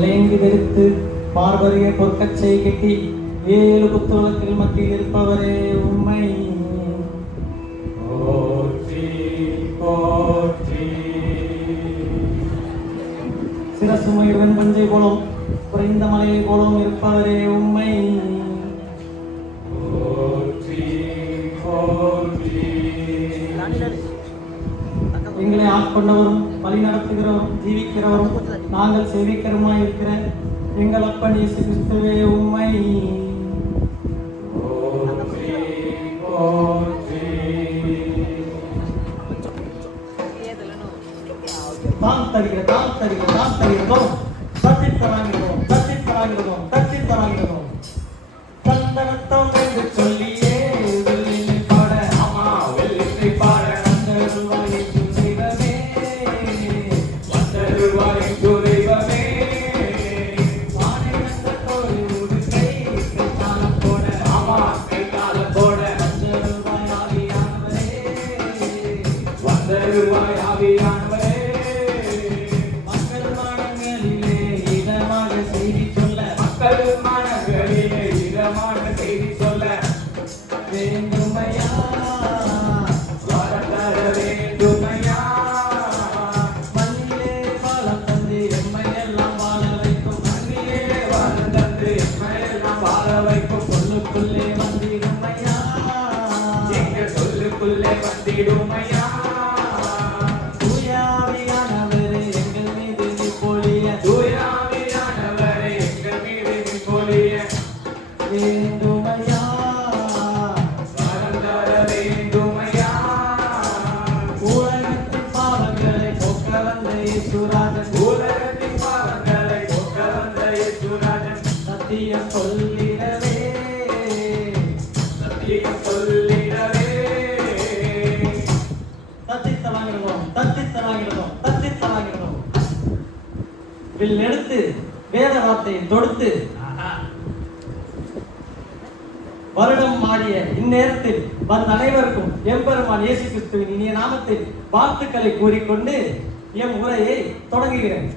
வெள்ளையங்கி தரித்து பார்வரிய பொற்கச்சை கட்டி 7 புத்தகத்தில் மத்தியில் இருப்பவரே உம்மை போற்றி போற்றி. சிரசுமயுடன் பஞ்சை போலும் குறைந்த மலையை போலும் இருப்பவரே உம்மை போற்றி போற்றி. எங்களை ஆட்கொண்டவரும் வழி நடத்துகிறவரும் ஜீவிக்கிறவரும் நாங்கள் சேவிக்கிறோமாய் இருக்கிற எங்கள் அப்பன் இயேசு கிறிஸ்துவே உம்மை போற்றி போற்றி. தாம் தருகிறோம் தத்தித்தராகிறோம் தந்தனத்தம் என்று சொல்லியே வெள்ளினை பாட ஆமா வெள்ளிசை பாட வந்தருவாய் தெய்வமே. ஆமா கைகால போட வந்தருவாய் ஆவியானவரே. மக்கள் மனங்களிலே இதமான செய்தி சொல்ல வேண்டுமையா வரதர வேண்டுமையா. மண்ணிலே வாழத் தந்து எம்மையெல்லாம் வாழ வைக்கும் மண்ணிலே வாழ்ந்தது எம்மையெல்லாம் வாழ வைக்கும். சொல்லுக்குள்ளே வந்திடுமையா எங்க சொல்லுக்குள்ளே வந்திடுமையா. தூயாவியானவரே எங்கள் மீது நீ பொழிய தூயாவியானவரே எங்கள் மீது நீ பொழிய வேண்டுமையா வரதர வேண்டுமையா. உலகத்தின் பாவங்களை போக்க வந்த இயேசுராஜன் உலகத்தின் பாவங்களை போக்க வந்த இயேசுராஜன் சத்தியம் சொல்லிடவே சத்தியம் சொல்லிடவே. தத்தித்தலாகிறதும் வில் எடுத்து வேத வார்த்தையை தொடுத்து வருடம் மாறிய இந்நேரத்தில் வந்த அனைவருக்கும் எம்பெருமான் இயேசு கிறிஸ்துவின் இனிய நாமத்தில் வாழ்த்துக்களை கூறிக்கொண்டு எம் உரையை தொடங்குகிறேன்.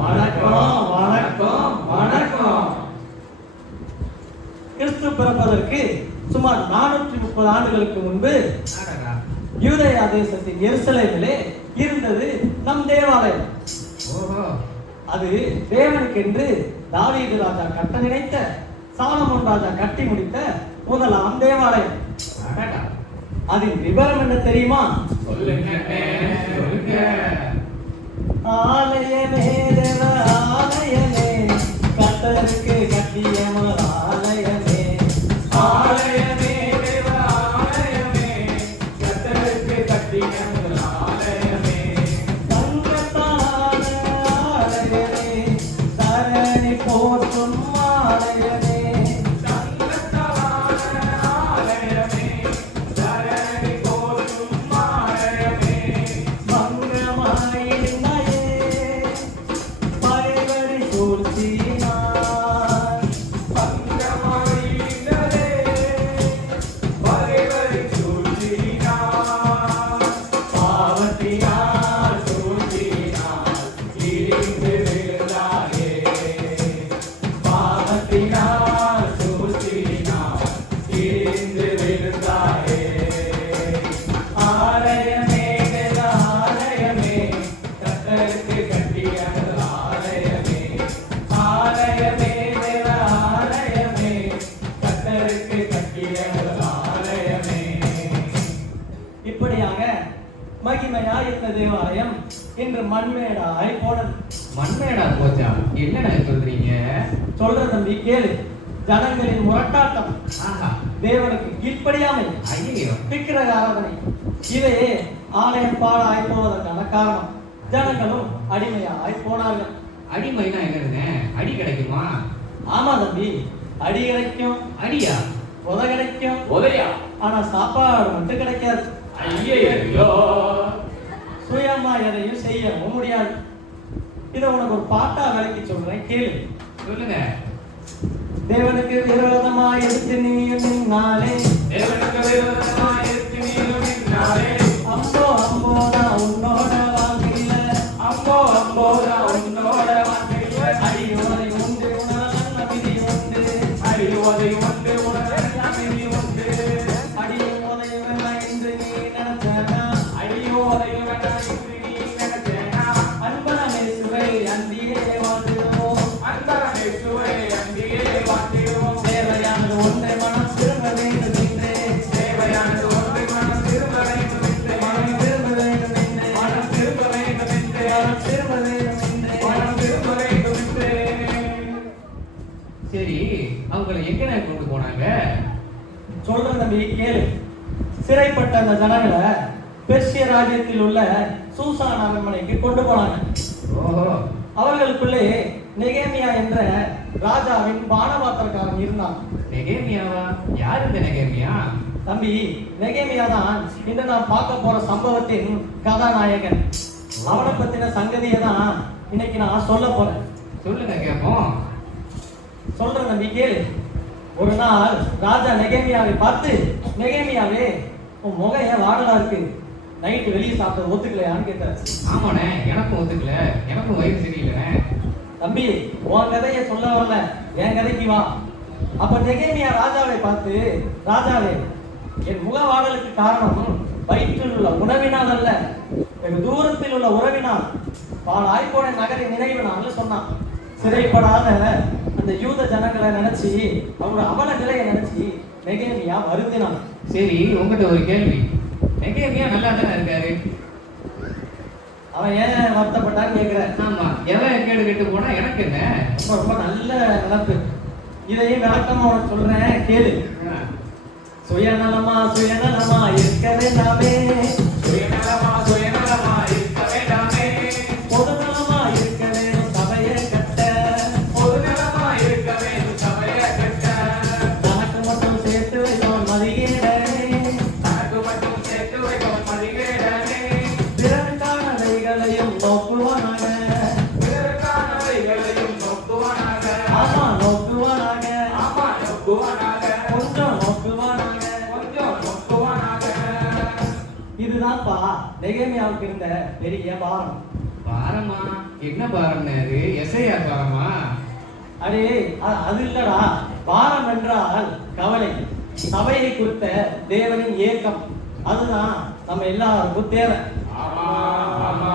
வணக்கம் வணக்கம் வணக்கம். கிறிஸ்து பிறப்பதற்கு சுமார் 430 ஆண்டுகளுக்கு முன்பு யூதேயா தேசத்தின் எருசலேமிலே இருந்தது நம் தேவாலயம். அது தேவனுக்கென்று தாவீது ராஜா கட்ட நினைத்த சாலமோன் ராஜா கட்டி முடித்த முதலாம் தேவாலயம். அதின் விவரம் என்ன தெரியுமா? சொல்லுங்க சொல்லுங்க. ஆலயமே தேவ ஆலயமே கர்த்தருக்கு கட்டிய ஆலயமே. ஆலயமே தேவ ஆலயமே கர்த்தருக்கு கட்டிய ஆலயமே. தங்கத்தான ஆலயமே தரணி போற்றும் ஆலயமே. தங்கத்தான ஆலயமே தரணி போற்றும் ஆலயமே. மங்கமாயினாயே பகைவரை சூழ்ச்சினாய். பங்கமாயினரே பகைவரை சூழ்ச்சினார். பாவத்தினால் சூழ்ச்சினார் இடிந்து விழுந்தாயே. பாவத்தினால் சூழ்ச்சினார் இடிந்து விழுந்தாயே. ஆலயமே ஆலயமே கர்த்தருக்கு கட்டிய ஆலயமே. ஆலயமே ஆலயமே கர்த்தருக்கு கட்டிய ஆலயமே. இப்படியாக மகிமையாய் இருந்த தேவாலயம் இன்று மண்மேடாய் போனது. மண்மேடா போச்சா? என்னடா சொல்றீங்க? சொல்ற தம்பி கேளு. ஜனங்களின் முரட்டாட்டம், ஆஹா, தேவனுக்கு கீழ்ப்படியாமை, ஐயோ, விக்கிரக ஆராதனை இவையே ஆலயம் பாழாய் போவதற்கான காரணம். ஜனங்களும் அடிமையாய் போனார்கள். அடிமைனா என்னதுங்க? அடி கிடைக்குமா? ஆமா தம்பி, அடி கிடைக்கும், அடியா? உத கிடைக்கும், உதயா ஆனா சாப்பாடு மட்டும் கிடைக்காது. ஐயோ. சுயமா எதையும் செய்யவும் முடியாது. இதை உனக்கு ஒரு பாட்டா விளக்கி சொல்றேன் கேளு. சொல்லுங்க. தேவனுக்கு விரோதமாய் எடுத்து நீயும் நின்னாலே, தேவனுக்கு விரோதமாய் இருக்கு நீயும் நின்னாலே. அம்போ அம்போதான் உன்னோட வாழ்க்கையில, அம்போ அம்போதான் உன்னோட வாழ்க்கையில. அடியோதை உண்டு உணரல் நபிதி உண்டு அறிவதை உண்டு உணர்ந்த அமைதி உண்டு அடியோதை வேண்டாம் என்று நீ நினைச்சனா அறியோதை வேண்டாம் என்று நீ நினைச்சேனா அன்பரமே சுவை அந்தியே வாழ்ந்திடுவோம் அந்தரமே சுவை அந்தியே வாழ்ந்திடுவோம் தேவையானது ஒன்றை மனம் திரும்ப வேண்டும் என்றே தேவையானது ஒன்றை மனம் திரும்ப வேண்டும் என்று மனம் திரும்ப வேண்டும் என்றே மனம் திரும்ப வேண்டும் என்று மனம் திரும்ப வேண்டும் என்றே மனம் திரும்ப வேண்டும் என்று சரி அவங்களை எங்கன கொண்டு போனாங்க? சொல்ற தம்பி கேளு. சிறைப்பட்ட அந்த ஜனங்களை பெர்சிய ராஜ்யத்தில் உள்ள சூசான் அரண்மனைக்கு கொண்டு போனாங்க. ஓஹோ, அவர்களுக்குள்ளே நெகேமியா என்ற ராஜாவின் பானபாத்திரக்காரன் இருந்தான். நெகேமியாவா? யார் இந்த நெகேமியா? தம்பி, நெகேமியா தான் இன்று நாம் பார்க்க போற சம்பவத்தின் கதாநாயகன். அவனை பத்தின சங்கதியை தான் இன்னைக்கு நான் சொல்ல போறேன். சொல்லுங்க கேப்போம். சொல்றேன் தம்பி கேளு. ஒரு நாள் ராஜா நெகேமியாவை பார்த்து, நெகேமியாவே உன் முகம் ஏன் வாடலா இருக்கு, நைட்டு வெளியே சாப்பிட்ட ஒத்துக்கலையான்னு கேட்டாரு. ஆமாண்ணே, எனக்கும் ஒத்துக்கல, எனக்கும் வயிறு சரியில்லைண்ணே. தம்பி, உன் கதையை சொல்ல வரல, என் கதைக்கு வா. அப்ப நெகேமியா ராஜாவை பார்த்து, ராஜாவே என் முக வாடலுக்கு காரணம் வயிற்றில் உள்ள உணவினால் அல்ல, வெகு தூரத்தில் உள்ள உறவினால், பாழாய்ப்போன நகரின் நினைவினால் சொன்னான். சிறைப்படாத அந்த யூத ஜனங்களை நினைச்சு, அவங்களோட அவல நிலையை நினைச்சு நெகேமியா வருந்தினான். சரி, உங்ககிட்ட ஒரு கேள்வி. நெகேமியா நல்லா தானே இருக்காரு? அவன் ஏன் வருத்தப்பட்டான்னு கேட்கிற? ஆமா, எவன் கேடு கெட்டு போனா எனக்கு என்ன? ரொம்ப ரொம்ப நல்ல நினப்பு. இதையும் விளக்கமா உனக்கு சொல்றேன் கேளு. சுயநலமா சுயநலமா இருக்க வேண்டாமே, சுயநலமா சுயநலமா இருக்க வேண்டாமே பொதுநலமா இருக்க வேணும் சபையை கட்ட, பொதுநலமா இருக்க வேண்டும் சபையை கட்ட தனக்கு மட்டும் சேர்த்து வைத்தோம் மதியேடனே, தனக்கு மட்டும் சேர்த்து வைக்கும் மதிகேடனே பிறருக்கானவைகளையும் நோக்குவானாக, பிறருக்கானவைகளையும் நோக்குவானாக ஆமா நோக்குவானாக, ஆமா நோக்குவானாக கொஞ்சம் நோக்குவானாக. கொஞ்சம் நோக்குவானாக இதுதான்ப்பா நெகேமியாவுக்கு இருந்த பெரிய பாரம். பாரமா? என்ன பாரம்னு அது? எஸ்ஐயா பாரமா? அடே அது இல்லடா. பாரம் என்றால் கவலை, சபையை குறித்த தேவனின் ஏக்கம். அதுதான் நம்ம எல்லாருக்கும் தேவை. ஆமா ஆமா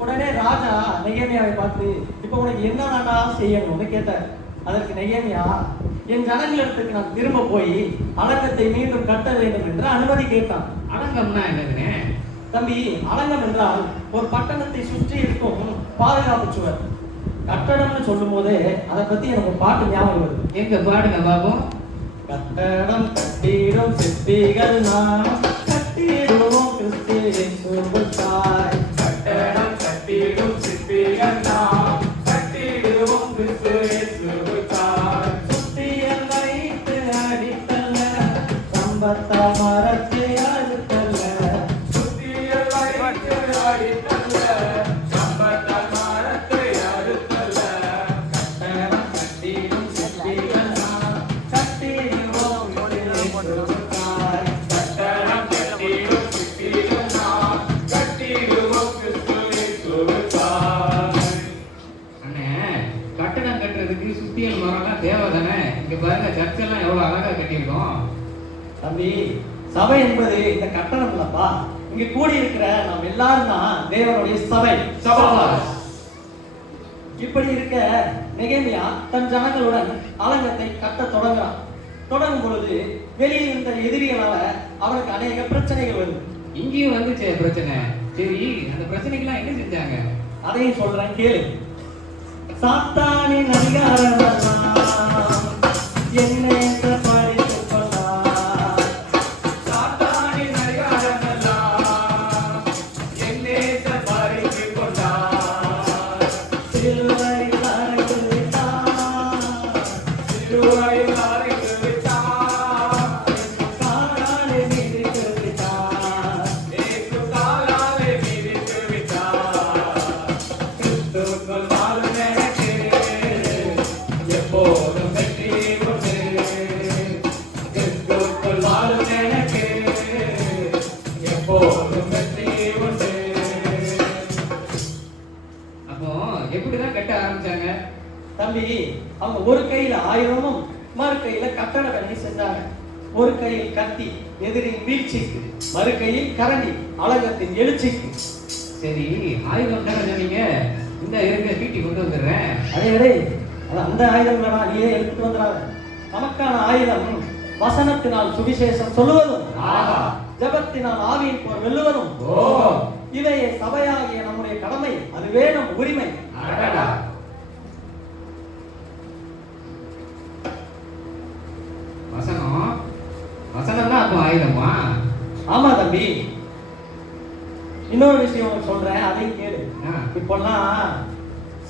உடனே ராஜா நெகேமியாவை பார்த்து, இப்ப உனக்கு என்னதான்டா செய்யணும்னு கேட்டார். அதற்கு நெகேமியா, என் ஜனங்களிடத்துக்கு நான் திரும்ப போய் அடக்கத்தை மீண்டும் கட்ட வேண்டும் என்று அனுமதி கேட்டான். அடங்கம்னா என்னதுண்ணே? தம்பி, அடங்கம் என்றால் ஒரு பட்டணத்தை சுற்றி இருக்கும் பாதுகாப்பு சுவர். கட்டடம்னு சொல்லும் போதே அதை பத்தி எனக்கு ஒரு பாட்டு ஞாபகம் வருது. எங்க பாடுங்க பாபம். கட்டடம் கட்டிடும் சிற்பிகள் நாம், கட்டிடுவோம் கிறிஸ்துவுக்காய். கட்டடம் கட்டிடும் சிற்பிகள் நாம், கட்டிடுவோம் கிறிஸ்து இயேசுவுக்காய். சுத்தியல் வைத்து அடித்தல்ல, சம்பத்தா மரத்தை அறுத்தல்ல, சுத்தியல் வைத்து அடித்தல்ல, சம்பத்தால் மரத்தை அறுத்தல்ல. கட்டடம் கட்டிடும் சிற்பிகள் நாம், கட்டிடுவோம் கிறிஸ்துவுக்காய். கட்டடம் கட்டிடும் சிற்பிகள் நாம், கட்டிடுவோம் கிறிஸ்து இயேசுவுக்காய். அண்ணே, கட்டடம் கட்டுறதுக்கு சுத்தியல் மரம்லாம் தேவை தானே? இங்க பாருங்க, சர்ச்செல்லாம் எவ்வளவு அழகா கட்டியிருக்கோம். தம்பி, சபை என்பது இந்த கட்டணம் இல்லப்பா. இங்க கூடி இருக்கிற நாம் எல்லாரும் தான் தேவனுடைய சபை. சபாஷ். இப்படி இருக்க நெகேமியா தன் ஜனங்களுடன் அலங்கத்தை கட்ட தொடங்குறான். தொடங்கும் பொழுது வெளியில் இருந்த எதிரிகளால அவனுக்கு அநேக பிரச்சனைகள் வருது. இங்கேயும் வந்துச்சே பிரச்சனை. சரி, அந்த பிரச்சனைக்கெல்லாம் என்ன செஞ்சாங்க? அதையும் சொல்றேன் கேளு. சாத்தானின் அதிகாரமெல்லாம் என்னை படித்துக் கொண்டார். சாத்தானின் அதிகாரமெல்லாம் என்னேச பறித்துக் கொண்டார். சிலுவையில் அறைந்து விட்டார். சிலுவையில் அறைந்து விட்டார். காலாலே மிதித்து விட்டார். இயேசு காலாலே மிதித்து விட்டார். கிறிஸ்துவுக்குள் வாழும் எனக்கு எப்போதும் வெற்றி உண்டு. கிறிஸ்துவுக்குள் வாழும் எனக்கு எப்போதும் வெற்றி உண்டு. அப்போ எப்படிதான் கட்ட ஆரம்பிச்சாங்க? தம்பி, அவங்க ஒரு கையில ஆயுதமும் மறு கையில கட்டட வேலையை செஞ்சாங்க. ஒரு கையில் கத்தி எதிரின் வீழ்ச்சிக்கு, மறு கையில் கரண்டி அழகத்தின் எழுச்சிக்கு. சரி, ஆயுதம் தானே சொன்னீங்க, இந்த இருக்க தீட்டி கொண்டு வந்துடுறேன். அடே, அது அந்த ஆயுதம் வேணா, நீயே எடுத்துட்டு வந்துடாத. நமக்கான ஆயுதம் வசனத்தினால் சுவிசேஷம் சொல்லுவதும், ஜபத்தினால் ஆவியின் போர் வெல்லுவதும். இவையே சபையாகிய நம்முடைய கடமை, அதுவே நம் உரிமை. வசனம் தான் அப்போ ஆயுதமா? ஆமா தம்பி. இன்னொரு விஷயம் சொல்றேன், அதையும் கேளு. இப்பெல்லாம்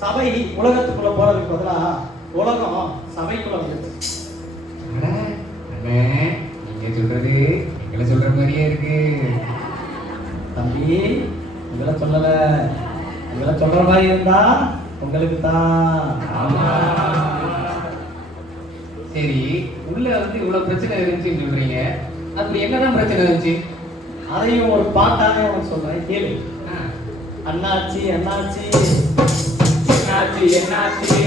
சபை உலகத்துக்குள்ள போறதுக்கு பதிலா உலகம் சபைக்குள்ள வந்துருச்சு. நீங்க சொல்றது எங்களை சொல்ற மாதிரியே இருக்கு. தம்பி, உங்களை சொல்லல, உங்களை சொல்ற மாதிரி இருந்தா உங்களுக்கு தான். சரி, உள்ள வந்து இவ்வளவு பிரச்சனை இருந்துச்சுன்னு சொல்றீங்க, அப்படி என்னதான் பிரச்சனை இருந்துச்சு? அதையும் ஒரு பாட்டாக உனக்கு சொல்றேன், கேளு. அண்ணாச்சி அண்ணாச்சி என்னாச்சு என்னாச்சு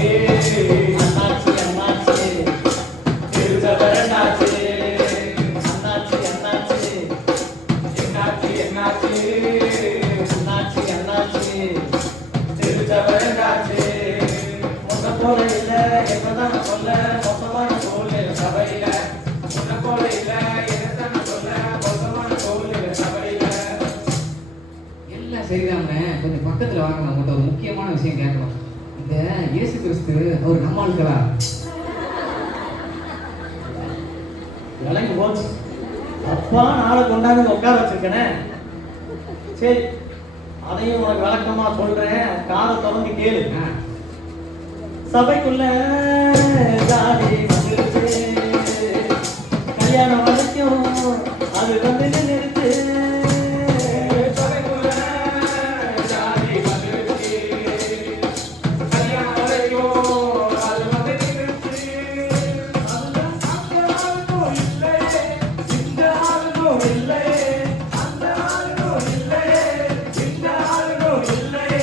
அண்ணாச்சி அண்ணாச்சி திருச்சபரண்டாச்சு அண்ணாச்சி அண்ணாச்சி என்னாச்சு என்னாச்சு அண்ணாச்சி அண்ணாச்சி திருச்சபரண்டாச்சு முன்ன போல இல்ல என்னதான் சொல்ல, மொத்தமான சூழ்நிலை சபையில முன்ன போல இல்ல என்னத்தான சொல்ல, மொத்தமான சூழ்நிலை சபையில. எல்லாம் சரிதானே, கொஞ்சம் பக்கத்துல வாங்க, நான் உங்கள்கிட்ட ஒரு முக்கியமான விஷயம் கேட்கணும். இந்த இயேசு கிறிஸ்து அவர் நம்ம ஆளுங்களா? விலைக்கு போச்சு. அப்பா நாளை கொண்டாந்து உட்கார வச்சிருக்கேனே. சரி, அதையும் உனக்கு விளக்கமா சொல்றேன், காதை திறந்து கேளு. சபைக்குள்ள ஜாதி வந்துருச்சு, கல்யாணம் வரைக்கும் அது வந்து நிறுத்து. சபைக்குள்ள ஜாதி வந்துருச்சு, கல்யாணம் வரைக்கும் அது வந்து நின்றுச்சு. அந்த ஆளுக்கும் இல்லையே, இந்த ஆளுக்கும் இல்லையே, அந்த ஆளுக்கும் இல்லையே, இந்த ஆளுக்கும் இல்லையே.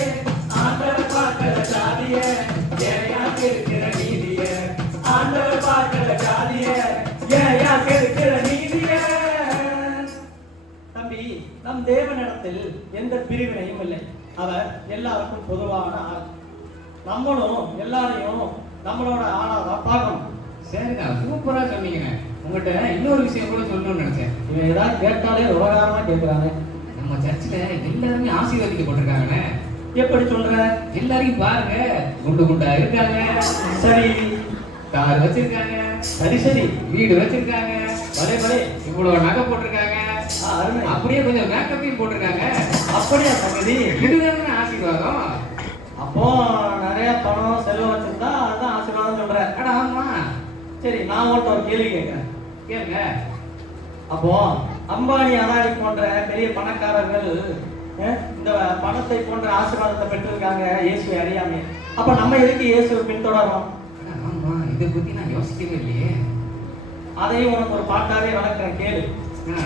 ஆண்டவர் பார்க்கிற ஜாதிய, ஏன் கெடுக்கிற நீதிய, ஆண்டவர் பார்க்கிற ஜாதிய, ஏன் கெடுக்கிற நீதிய. தம்பி, நம் தேவனிடத்தில் எந்த பிரிவினையும் இல்லை. அவர் எல்லாருக்கும் பொதுவான ஆள். நம்மளும் எல்லாரையும் நம்மளோட ஆளாதான் பார்க்கணும். சரிங்க, சூப்பரா சொன்னீங்க. உங்கள்கிட்ட இன்னொரு விஷயம் கூட சொல்லணும்னு நினைச்சேன். இவன் ஏதாவது கேட்டாலே விவகாரமா கேட்கிறாங்க. நம்ம சர்ச்சில் எல்லாருமே ஆசீர்வதிக்கப்பட்டிருக்காங்கண்ணே. எப்படி சொல்ற? எல்லாரையும் பாருங்க, குண்டு குண்டா இருக்காங்க, சரி கார் வச்சிருக்காங்க, சரி சரி, வீடு வச்சிருக்காங்க, பலே பலே, இவ்வளவு நகை போட்டிருக்காங்க, அருமை. அப்படியே கொஞ்சம் மேக்கப்பையும் போட்டிருக்காங்க. அப்படியா சங்கதி? இதுதானே ஆசீர்வாதம். அப்போ நிறைய பணம் செலவு வச்சிருந்தா அதுதான் ஆசீர்வாதம் சொல்ற. அட ஆமா. சரி, நான் உன்கிட்ட ஒரு கேள்வி கேட்கிறேன், கேளுங்க. அப்போ அம்பானி அதானி போன்ற பெரிய பணக்காரர்கள் இந்த பணத்தை போன்ற ஆசீர்வாதத்தை பெற்றிருக்காங்க இயேசுவை அறியாமே. அப்ப நம்ம எதுக்கு இயேசுவை பின்தொடரும்? ஆமா, இதை பத்தி நான் யோசிக்கவே இல்லையே. அதையும் உனக்கு ஒரு பாட்டாவே வளர்க்கிறேன், கேளு. ஆ.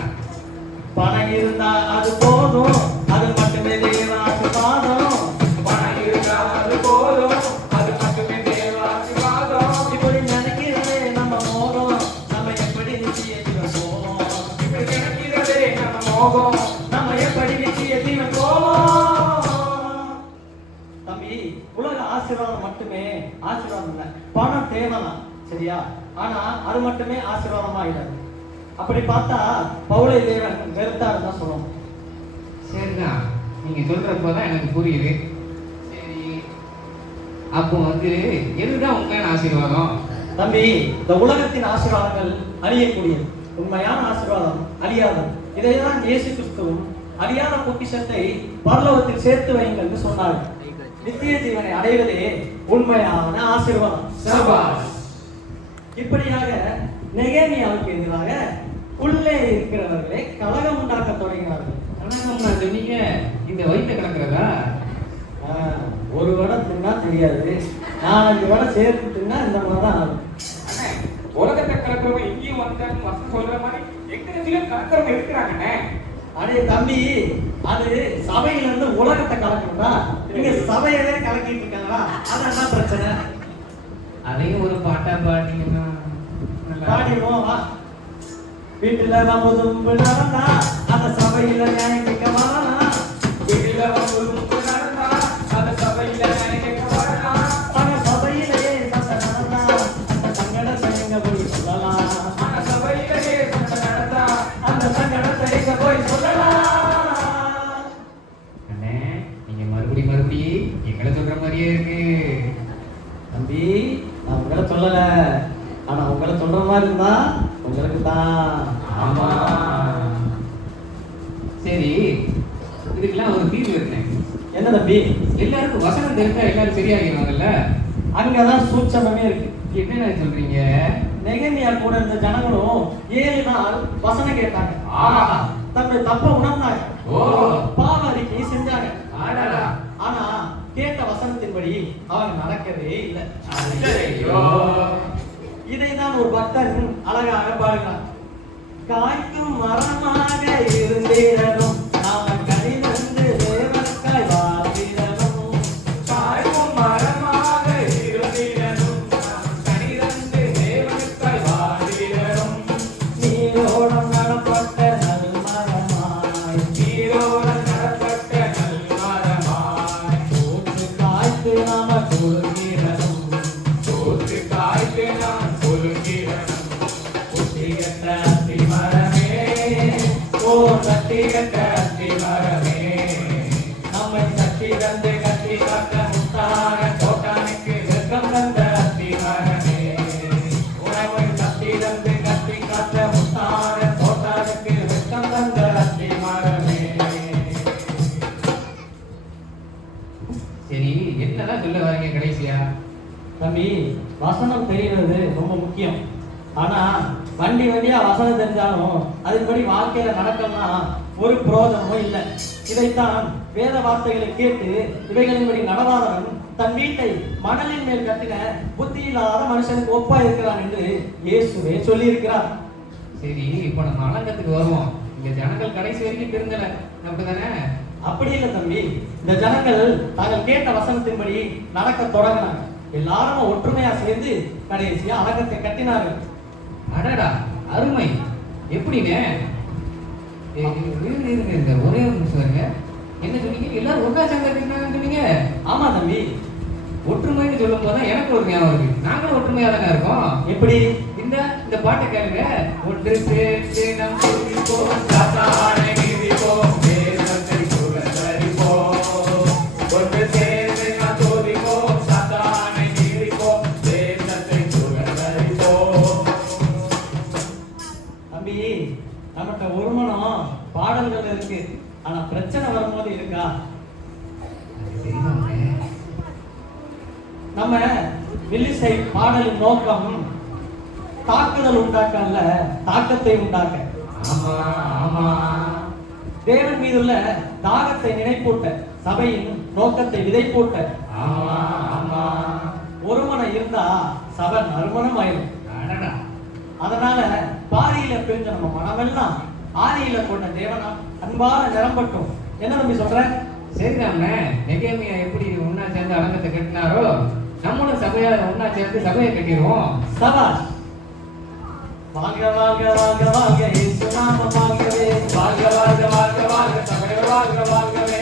பணம் இருந்தா அது போதும், அது மட்டுமே தேவ ஆசீர்வாதம். பணம் இருந்தா அது போதும், அது மட்டுமே தேவ ஆசீர்வாதம். இப்படி நினைக்கிறதே நம்ம மோகம், நம்ம எப்படி நிச்சயத்தில் போவோம். இப்படி நினைக்கிறதே நம்ம மோகம், நம்ம எப்படி நிச்சயத்தில் போவோம். தம்பி, உலக ஆசீர்வாதம் மட்டுமே ஆசீர்வாதம் இல்லை. பணம் தேவைதான், சரியா? ஆனா அது மட்டுமே ஆசீர்வாதமா இல்லை. அப்படி பார்த்தா பவுலை தேவன் வெறுத்தாருன்னு தான் சொல்லணும். சரிதான், நீங்க சொல்றப்பதான் எனக்கு புரியுது. சரி, அப்போ வந்து எதுதான் உண்மையான ஆசீர்வாதம்? தம்பி, இந்த உலகத்தின் ஆசீர்வாதங்கள் அழியக்கூடியது, உண்மையான ஆசீர்வாதம் அழியாது. இதைதான் இயேசு கிறிஸ்துவும் அழியாத பொக்கிஷத்தை பரலோகத்தில் சேர்த்து வையுங்கள் என்று சொன்னார். நித்திய ஜீவனை அடைவதே உண்மையான ஆசீர்வாதம். சபாஷ். இப்படியாக நெகேமியாவுக்கு எதிராக உள்ளே இருக்கிறவர்களே கலகம் உண்டாக்க தொடங்கினார்கள். கலகம்னா சொன்னீங்க, இந்த வயிற்ற கிடக்கிறதா? ஒரு வடை தின்னா தெரியாது, 4 வடை சேர்த்து தின்னா இந்த மாதிரி தான் ஆகும். அண்ணே, உலகத்தை கலக்கிறவங்க இங்கேயும் வந்தாங்க வசனம் சொல்ற மாதிரி எங்கேயும் கலக்கிறவங்க இருக்கிறாங்கண்ணே. அடே தம்பி, அது சபையில இருந்து உலகத்தை கலக்கணும்னா இங்க சபையவே கலக்க கறக்கிட்டு இருக்காங்களா? அதான் என்ன பிரச்சனை? அதையும் ஒரு பாட்டா பாடினீங்கன்னா நல்லா இருக்கும். பாடிடுவோம் வா. வீட்டுல வம்புதும்பு நடந்தா அந்த சபையில நியாயம் கேட்க வரலாம். வீட்டுல வம்புதும்பு நடந்தா அந்த சபையில நியாயம் கேட்க வரலாம். அந்த சபையிலேயே சண்டை நடந்தா அந்த சங்கடத்தை எங்க போய் சொல்லலாம்? அந்த சபையிலே சண்டை நடந்தா அந்த சங்கடத்தை எங்க போய் சொல்லலாம்? அண்ணே நீங்க மறுபடி எங்களை சொல்ற மாதிரியே இருக்கு. தம்பி, நான் உங்களை சொல்லல, ஆனா உங்களை சொல்ற மாதிரி இருந்தா உங்களுக்கு தான். ஆமா. சரி, இதுக்கெல்லாம் ஒரு தீர்வு இருக்குண்ணே. என்ன தம்பி? எல்லாருக்கும் வசனம் தெரிஞ்சா எல்லாரும் சரியாகிடுவாங்கல்ல. அங்கதான் சூட்சமே இருக்கு. என்னென்ன சொல்றீங்க? நெகேமியா கூட இருந்த ஜனங்களும் 7 நாள் வசனம் கேட்டாங்க. தன்னுடைய தப்ப உணர்ந்தாங்க. ஓ. பாவ அறிக்கை செஞ்சாங்க. ஆடாடா. ஆனா கேட்ட வசனத்தின்படி அவங்க நடக்கவே இல்லை. ஐயோ. இதைதான் ஒரு பக்தன் அழகாக பாடுகிறான். காய்க்கும் மரமாக இருந்திடணும் நாம கனிதந்து தேவனுக்காய் வாழ்ந்திடணும். காய்க்கும் மரமாக இருந்திடணும் நாம் கனிதந்து தேவனுக்காய் வாழ்ந்திடணும். நீரோடம் நடப்பட்ட நல் மரமாய் நீரோடு நடப்பட்ட நல்மரமாய் ஊற்று காய்த்து நாம கொடுக்கிறனும். தோற்று காய்த்து நாம் கொள்கிறோம். புத்திகட்ட அத்திமரமே ஓ சத்திகட்ட அத்திமரமே நம்மை சக்தி தந்து கட்டி காக்க முத்தான தோட்டானுக்கு வெக்கம் தந்த அத்திமரமே உணவை சக்தி தந்து கட்டி காக்க முத்தான தோட்டானுக்கு வெட்கம் தந்த அத்திமரமே. சரி, என்னதான் சொல்ல வரீங்க கடைசியா? தம்பி, வசனம் தெரிகிறது ரொம்ப முக்கியம். ஆனா வண்டியா வசனம் தெரிஞ்சாலும் அதுபடி வாழ்க்கையில நடக்கணும்னா ஒரு பிரயோஜனமும் இல்லை. இதைத்தான் வேத வார்த்தைகளை கேட்டு இவைகளின்படி நடவாதவன் தன் வீட்டை மணலின் மேல் கட்டின புத்தி இல்லாத மனுஷனுக்கு ஒப்பா இருக்கிறான் என்று இயேசுவே சொல்லி இருக்கிறார். சரி, இப்போ நம்ம அலங்கத்துக்கு வருவோம். இங்க ஜனங்கள் கடைசி வரைக்கும் திருந்தல, அப்படிதானே? அப்படி இல்லை தம்பி. இந்த ஜனங்கள் தாங்கள் கேட்ட வசனத்தின்படி நடக்க தொடங்கினாங்க. எல்லாரும் ஒற்றுமையா சேர்ந்து கடைசியா அலங்கத்தை கட்டினார்கள். அடடா, அருமை. எப்படிண்ணே? இருங்க, ஒரே ஒரு நிமிஷம் இருங்க. என்ன சொன்னீங்க? எல்லாரும் ஒன்றா சேர்ந்து இருக்கீங்கன்னு சொன்னீங்க. ஆமா தம்பி. ஒற்றுமைன்னு சொல்லும் போதுதான் எனக்கு ஒரு ஞாபகம் இருக்கு. நாங்களும் ஒற்றுமையா தானே இருக்கோம். எப்படி? இந்த பாட்டை கேளுங்க. ஒன்று சேர்த்து நம் துதிப்போம், சாத்தானை மிதிப்போம், தேசத்தை சுதந்தரிப்போம். ஒன்று சேர்ந்து நாம் துதிப்போம், சாத்தானை மிதிப்போம், தேசத்தை சுதந்தரிப்போம். தம்பி, நம்மகிட்ட ஒரு மனம் பாடல்கள் இருக்கு. ஆனா பிரச்சனை வரும்போது இருக்கா? அது தெரியுமாண்ணே? நம்ம வில்லிசை பாடலின் நோக்கம் தாக்குதல் உண்டாக்கல்ல, தாக்கத்தை உண்டாக்க. ஆமா, ஆமா. தேவன் மீதுள்ள தாகத்தை நினைப்பூட்ட, சபையின் நோக்கத்தை விதைப்பூட்ட. ஆமா, ஆமா. ஒரு மனம் இருந்தா சபை நறுமணம் ஆயிடும். அடடா. அதனால பாரியில பிரிஞ்ச நம்ம மனமெல்லாம் ஆரியில கொண்ட தேவனா அன்பான நிரம்பட்டும். என்ன தம்பி சொல்ற? சரிதாண்ணே. நெகேமியா எப்படி ஒன்னா சேர்ந்து அலங்கத்தை கட்டினாரோ, நம்மளும் சபையா ஒன்னா சேர்ந்து சபையை கட்டிடுவோம். சபாஷ். வாழ்க வாழ்க வாழ்க வாழ்க இயேசு நாமம் வாழ்கவே. வாழ்க வாழ்க வாழ்க வாழ்க சபையோர் வாழ்க வாழ்கவே.